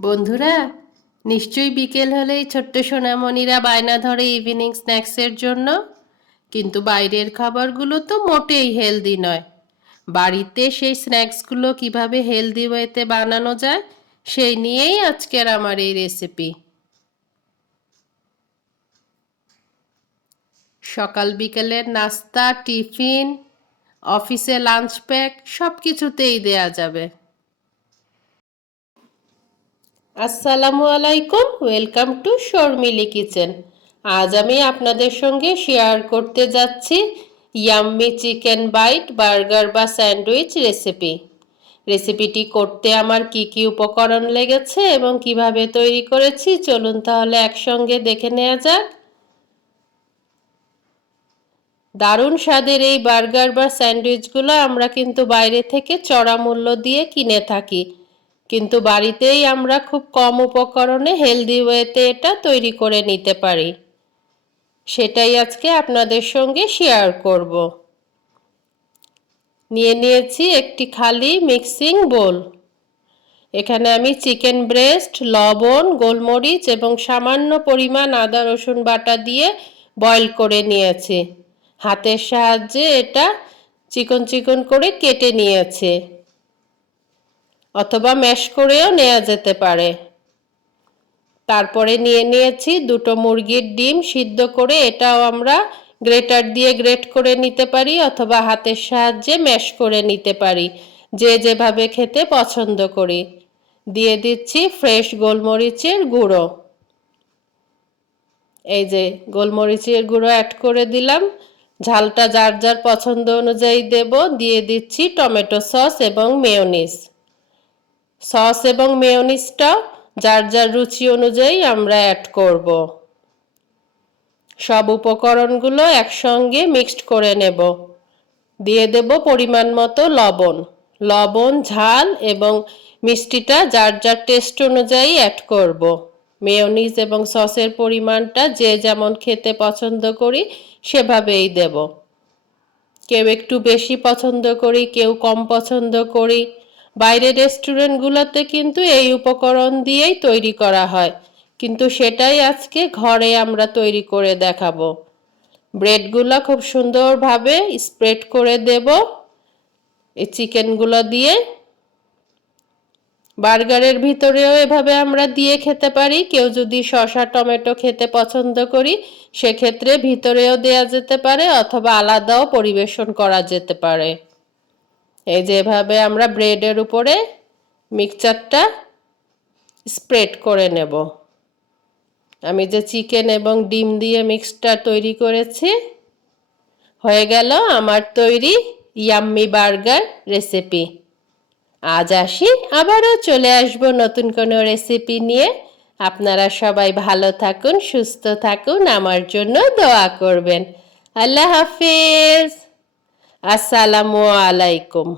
বন্ধুরা, নিশ্চয়ই বিকেল হলেই ছোট্ট সোনামণিরা বায়না ধরে ইভিনিং স্ন্যাক্সের জন্য। কিন্তু বাইরের খাবারগুলো তো মোটেই হেলদি নয়। বাড়িতে সেই স্ন্যাক্সগুলো কিভাবে হেলদি ওয়েতে বানানো যায় সেই নিয়েই আজকের আমার এই রেসিপি। সকাল বিকেলের নাস্তা, টিফিন, অফিসে লাঞ্চ প্যাক সব কিছুতেই দেয়া যাবে। আসসালামু আলাইকুম, ওয়েলকাম টু শর্মিলি কিচেন। আজ আমি আপনাদের সঙ্গে শেয়ার করতে যাচ্ছি ইয়াম্মি চিকেন বাইট বার্গার বা স্যান্ডউইচ রেসিপিটি করতে আমার কি কি উপকরণ লেগেছে এবং কিভাবে তৈরি করেছি চলুন তাহলে একসঙ্গে দেখে নেওয়া যাক। দারুণ স্বাদের এই বার্গার বা স্যান্ডউইচগুলো আমরা কিন্তু বাইরে থেকে চড়া মূল্য দিয়ে কিনে থাকি, কিন্তু বাড়িতেই আমরা খুব কম উপকরণে হেলদি ওয়েতে এটা তৈরি করে নিতে পারি। সেটাই আজকে আপনাদের সঙ্গে শেয়ার করব। নিয়েছি একটি খালি মিক্সিং বোল। এখানে আমি চিকেন ব্রেস্ট, লবণ, গোলমরিচ এবং সামান্য পরিমাণ আদা রসুন বাটা দিয়ে বয়েল করে নিয়েছি। হাতের সাহায্যে এটা চিকন চিকন করে কেটে নিয়েছি, অথবা ম্যাশ করেও নেওয়া যেতে পারে। তারপরে নিয়েছি দুটো মুরগির ডিম সিদ্ধ করে, এটাও আমরা গ্রেটার দিয়ে গ্রেট করে নিতে পারি অথবা হাতের সাহায্যে ম্যাশ করে নিতে পারি, যে যেভাবে খেতে পছন্দ করি। দিয়ে দিচ্ছি ফ্রেশ গোলমরিচের গুঁড়ো। এই যে গোলমরিচের গুঁড়ো অ্যাড করে দিলাম। ঝালটা যার যার পছন্দ অনুযায়ী দেব। দিয়ে দিচ্ছি টমেটো সস এবং মেয়োনিজ। সস এবং মেয়োনিজটা যার যার রুচি অনুযায়ী আমরা অ্যাড করব। সব উপকরণগুলো একসঙ্গে মিক্সড করে নেব। দিয়ে দেব পরিমাণ মতো লবণ। লবণ, ঝাল এবং মিষ্টিটা যার যার টেস্ট অনুযায়ী অ্যাড করব। মেয়োনিজ এবং সসের পরিমাণটা যে যেমন খেতে পছন্দ করি সেভাবেই দেব। কেউ একটু বেশি পছন্দ করি, কেউ কম পছন্দ করি। বাইরের রেস্টুরেন্টগুলোতে কিন্তু এই উপকরণ দিয়েই তৈরি করা হয়, কিন্তু সেটাই আজকে ঘরে আমরা তৈরি করে দেখাবো। ব্রেডগুলো খুব সুন্দরভাবে স্প্রেড করে দেব এই চিকেনগুলো দিয়ে। বার্গারের ভিতরেও এভাবে আমরা দিয়ে খেতে পারি। কেউ যদি শসা টমেটো খেতে পছন্দ করি সেক্ষেত্রে ভিতরেও দেয়া যেতে পারে অথবা আলাদাও পরিবেশন করা যেতে পারে। এই যেভাবে আমরা ব্রেডের উপরে মিক্সচারটা স্প্রেড করে নেব। আমি যে চিকেন এবং ডিম দিয়ে মিক্সচার তৈরি করেছি, হয়ে গেল আমার তৈরি ইয়াম্মি বার্গার রেসিপি। আজ আসি, আবারও চলে আসবো নতুন কোনো রেসিপি নিয়ে। আপনারা সবাই ভালো থাকুন, সুস্থ থাকুন, আমার জন্য দোয়া করবেন। আল্লাহ হাফেজ। আসসালামু আলাইকুম।